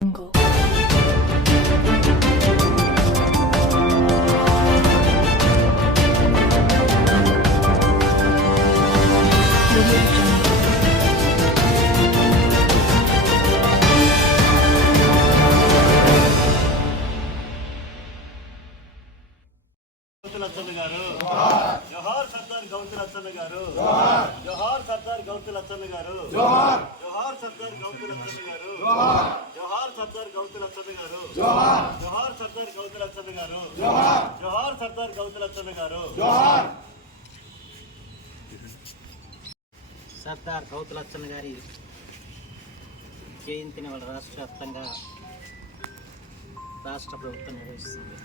Jungle. Audio Jungle. Gouthu Latchanna గారు జోహార్ సర్దార్ గౌతులచ్చన్న గారు జోహార్ సర్దార్ గౌతులచ్చన్న గారు జోహార్ సర్దార్ గౌతులచ్చన్న గారు జోహార్ సర్దార్ గౌతులచ్చన్న గారు జోహార్ సర్దార్ గౌతులచ్చన్న గారు జోహార్ సర్దార్ గౌతులచ్చన్న గారు సర్దార్ గౌతులచ్చన్న గారి జయంతిని వాళ్ళ రాష్ట్ర వ్యాప్తంగా రాష్ట్ర ప్రభుత్వం నిర్వహిస్తుంది.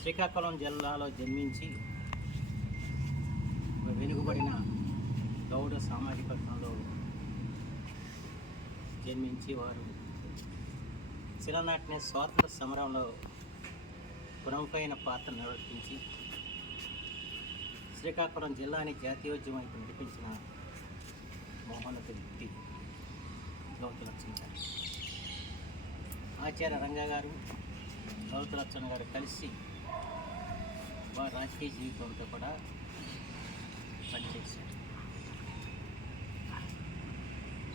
శ్రీకాకుళం జిల్లాలో జన్మించి వెనుకబడిన గౌడ సామాజిక వర్గంలో జన్మించి వారు చిరనాటినే స్వాతంత్ర సమరంలో ప్రముఖమైన పాత్ర నిర్వర్తించి శ్రీకాకుళం జిల్లాని జాతీయోద్యమానికి నడిపించిన మహోన్నత వ్యక్తి గౌతులచ్చన్న గారు. ఆచార్య రంగా గారు గౌతులచ్చన్న గారు కలిసి వారి రాజకీయ జీవితంతో కూడా పనిచేశారు.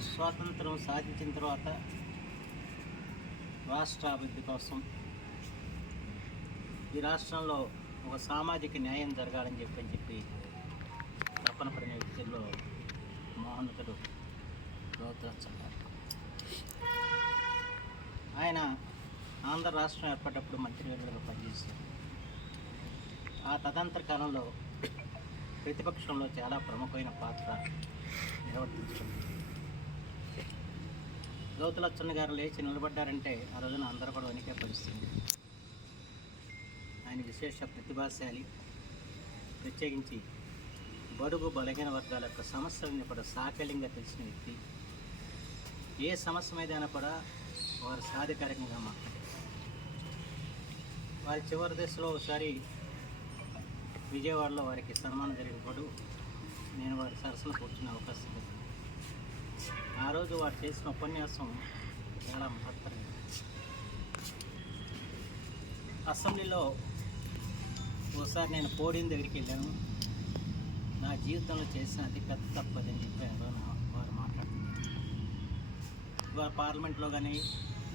స్వాతంత్రం సాధించిన తర్వాత రాష్ట్ర అభివృద్ధి కోసం ఈ రాష్ట్రంలో ఒక సామాజిక న్యాయం జరగాలని చెప్పి తపన పడిన వ్యక్తుల్లో మహోన్నతుడు గౌతులచ్చన్న గారు. ఆయన ఆంధ్ర రాష్ట్రం ఏర్పడ్డప్పుడు మంత్రివర్యులుగా పనిచేశారు. ఆ తదంతర కాలంలో ప్రతిపక్షంలో చాలా ప్రముఖమైన పాత్ర నిర్వర్తించుకుంది. గౌతులచ్చన్న గారు లేచి నిలబడ్డారంటే ఆ రోజున అందరూ కూడా వణికే పరిస్థితి. ఆయన విశేష ప్రతిభాశాలి, ప్రత్యేకించి బడుగు బలహీన వర్గాల యొక్క సమస్యలను కూడా సాకల్యంగా తెలిసిన వ్యక్తి. ఏ సమస్య మీదైనా కూడా వారు సాధికారికంగా మాట్లాడారు. వారి చివరి దశలో ఒకసారి విజయవాడలో వారికి సన్మానం జరిగినప్పుడు నేను వారి సరసన కూర్చునే అవకాశం ఉంది. ఆ రోజు వారు చేసిన ఉపన్యాసం చాలా మహత్తరమైనది. అసెంబ్లీలో ఒకసారి నేను పోడియం దగ్గరికి వెళ్ళాను. నా జీవితంలో చేసిన అతి పెద్ద తప్పదని చెప్పారు వారు మాట్లాడుతున్నారు. వారు పార్లమెంట్లో కానీ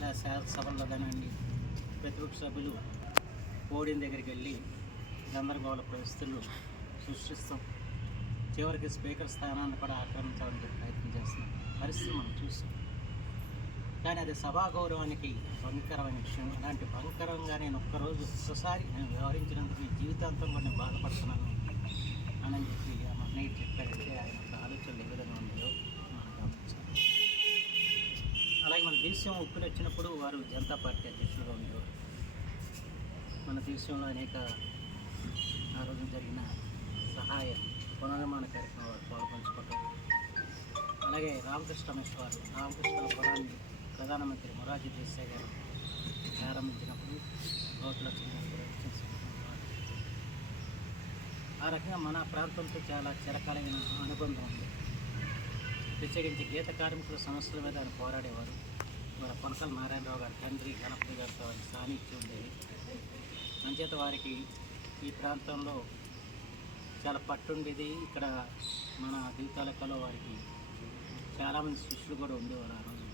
లేదా శాసనసభల్లో కానివ్వండి, ప్రతిపక్ష సభ్యులు పోడియం దగ్గరికి వెళ్ళి గందరగోళ పరిస్థితులు సృష్టిస్తాం, చివరికి స్పీకర్ స్థానాన్ని కూడా ఆక్రమించాలని ప్రయత్నం చేస్తున్నాం పరిస్థితి మనం చూస్తాం. కానీ అది సభా గౌరవానికి భయంకరమైన విషయం. అలాంటి భయంకరంగా నేను ఒక్కసారి నేను వ్యవహరించినందుకు ఈ జీవితాంతం కూడా నేను బాధపడుతున్నాను అని చెప్పి ఆ మన్నయ్య చెప్పాడంటే ఆయన యొక్క ఆలోచనలు ఏ విధంగా ఉన్నాయో మనం గమనించాలి. అలాగే మన దేశం ఉప్పుని వచ్చినప్పుడు వారు జనతా పార్టీ అధ్యక్షులుగా ఉండేవారు. మన దేశంలో అనేక ఆ రోజు జరిగిన సహాయ పునర్నిర్మాణ కార్యక్రమాలు పాల్పంచుకోవటం, అలాగే రామకృష్ణ మిషన్ వారు రామకృష్ణ పురాన్ని ప్రధానమంత్రి మొరార్జీ దేశాయ్ గారు ప్రారంభించినప్పుడు గౌతులచ్చన్న గారు ఆ రకంగా మన ప్రాంతంతో చాలా చిరకాలమైన అనుబంధం ఉంది. ప్రత్యేకించి గీత కార్మికుల సమస్యల మీద ఆయన పోరాడేవారు. వాళ్ళ కొనకల నారాయణరావు గారి తండ్రి గణపతి గారితో ఆయన సాన్నిధ్యం ఉండేది. అంచేత వారికి ఈ ప్రాంతంలో చాలా పట్టుండేది. ఇక్కడ మన దీపాలెక్కలో వారికి చాలామంది శిష్యులు కూడా ఉండేవారు ఆ రోజు.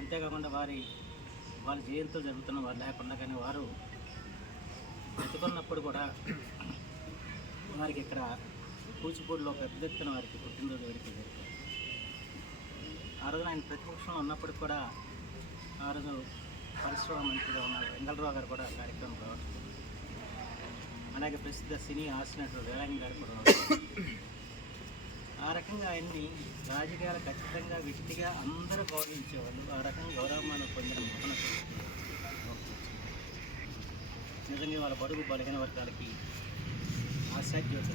అంతేకాకుండా వాళ్ళ జయంతో జరుగుతున్న వారు లేకుండా కానీ వారు బ్రతుకున్నప్పుడు కూడా వారికి ఇక్కడ కూచిపూడిలో పెద్ద ఎత్తున వారికి పుట్టినరోజు వరకు జరుగుతుంది. ఆ రోజున ఆయన ప్రతిపక్షంలో ఉన్నప్పుడు కూడా ఆ రోజు పరిశ్రమ మంత్రిగా ఉన్నారు వెంగళరావు గారు కూడా కార్యక్రమం రావచ్చు. అలాగే ప్రసిద్ధ సినీ హాస్యనటుడు రేలంగి గారు కూడా ఆ రకంగా ఆయన్ని రాజకీయాలు ఖచ్చితంగా వ్యక్తిగా అందరూ గౌరవించేవాళ్ళు. ఆ రకంగా గౌరవమానం పొందిన మహోన్నత నిజంగా వాళ్ళ బడుగు బలహీన వర్గాలకి ఆశాజ్యోతి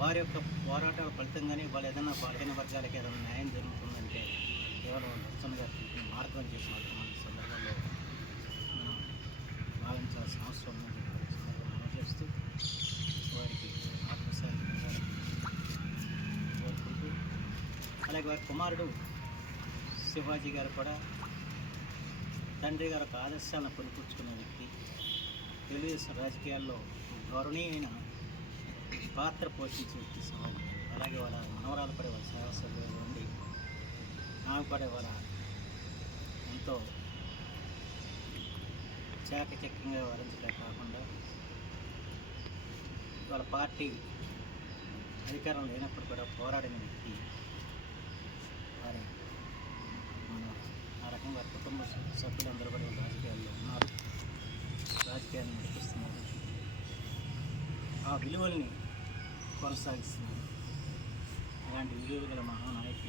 వారి యొక్క పోరాటాల ఫలితంగానే వాళ్ళు ఏదైనా బలహీన వర్గాలకి ఏదైనా న్యాయం జరుగుతుందంటే కేవలం లచ్చన్న గారికి మార్గం చేసి మాత్రం మన సందర్భంలో మనం భావించాల్సిన అవసరం ఉందని మనం చేస్తూ వారికి ఆత్మశాంతి కోరుకుంటూ, అలాగే వారి కుమారుడు శివాజీ గారు కూడా తండ్రి గారు ఒక ఆదర్శాలను పొందుపుచ్చుకున్న వ్యక్తి. తెలుగుదేశం రాజకీయాల్లో గౌరవనీయమైన పాత్ర పోషించే వ్యక్తి శివాజీ గారు. అలాగే వాళ్ళ మనవరాలు పడే వాళ్ళ సేవా సభ్యులు ఉండి ఆమె పడే వాళ్ళ ఎంతో చాకచక్యంగా వ్యవహరించడమే కాకుండా వాళ్ళ పార్టీ అధికారం లేనప్పుడు కూడా పోరాడిన వ్యక్తి. వారి మన ఆ రకంగా వారి కుటుంబ సభ్యులందరూ కూడా రాజకీయాల్లో ఉన్నారు, రాజకీయాన్ని నడిపిస్తున్నారు, ఆ విలువల్ని కొనసాగిస్తున్నారు. అలాంటి విలువలు గల మహానాయకుడు